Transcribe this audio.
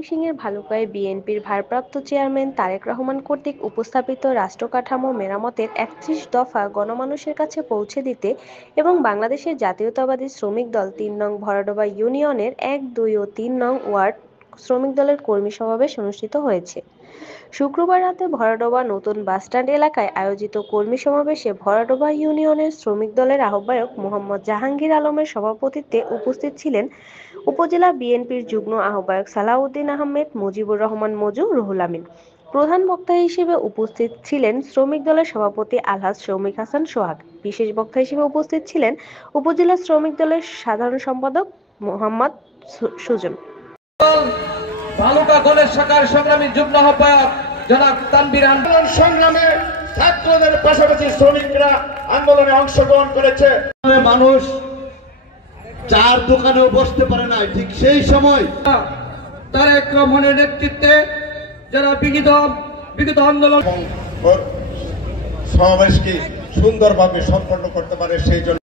ময়মনসিংহের ভালুকায় বিএনপির ভারপ্রাপ্ত চেয়ারম্যান তারেক রহমান কর্তৃক উপস্থাপিত রাষ্ট্র কাঠামো মেরামতের ৩১ দফা গণমানুষের কাছে পৌঁছে দিতে এবং বাংলাদেশের জাতীয়তাবাদী শ্রমিক দল ৩ নং ভরাডোবা ইউনিয়নের ১, ২ ও ৩ নং ওয়ার্ড শ্রমিক দলের কর্মী সমাবেশ অনুষ্ঠিত হয়েছে। শুক্রবার রাতে ভরাডোবা নতুন বাসস্ট্যান্ড এলাকায় আয়োজিত কর্মী সমাবেশে ভরাডোবা ইউনিয়নের শ্রমিক দলের আহ্বায়ক মোহাম্মদ জাহাঙ্গীর আলমের সভাপতিত্বে উপস্থিত ছিলেন উপজেলা বিএনপির যুগ্ম আহ্বায়ক সালাউদ্দিন আহমেদ, মুজিবুর রহমান মজু, রুহুল আমিন। প্রধান বক্তা হিসেবে উপস্থিত ছিলেন শ্রমিক দলের সভাপতি আলহাজ শৌমিক হাসান সোহাগ। বিশেষ বক্তা হিসেবে উপস্থিত ছিলেন উপজেলা শ্রমিক দলের সাধারণ সম্পাদক মোহাম্মদ সুজন। ভালুকা গণেশ শাখার সংগ্রামী যুগ্ম আহ্বায়ক জনাব তানভীর আন্দোলন সংগ্রামে ছাত্রদের পাশাপাশি শ্রমিকরা আন্দোলনে অংশগ্রহণ করেছে। মানুষ চার দোকানেও বসতে পারে না, ঠিক সেই সময় তারেক রহমানের নেতৃত্বে যারা বিগত আন্দোলন সমাবেশকে সুন্দরভাবে সম্পন্ন করতে পারে সেই জন্য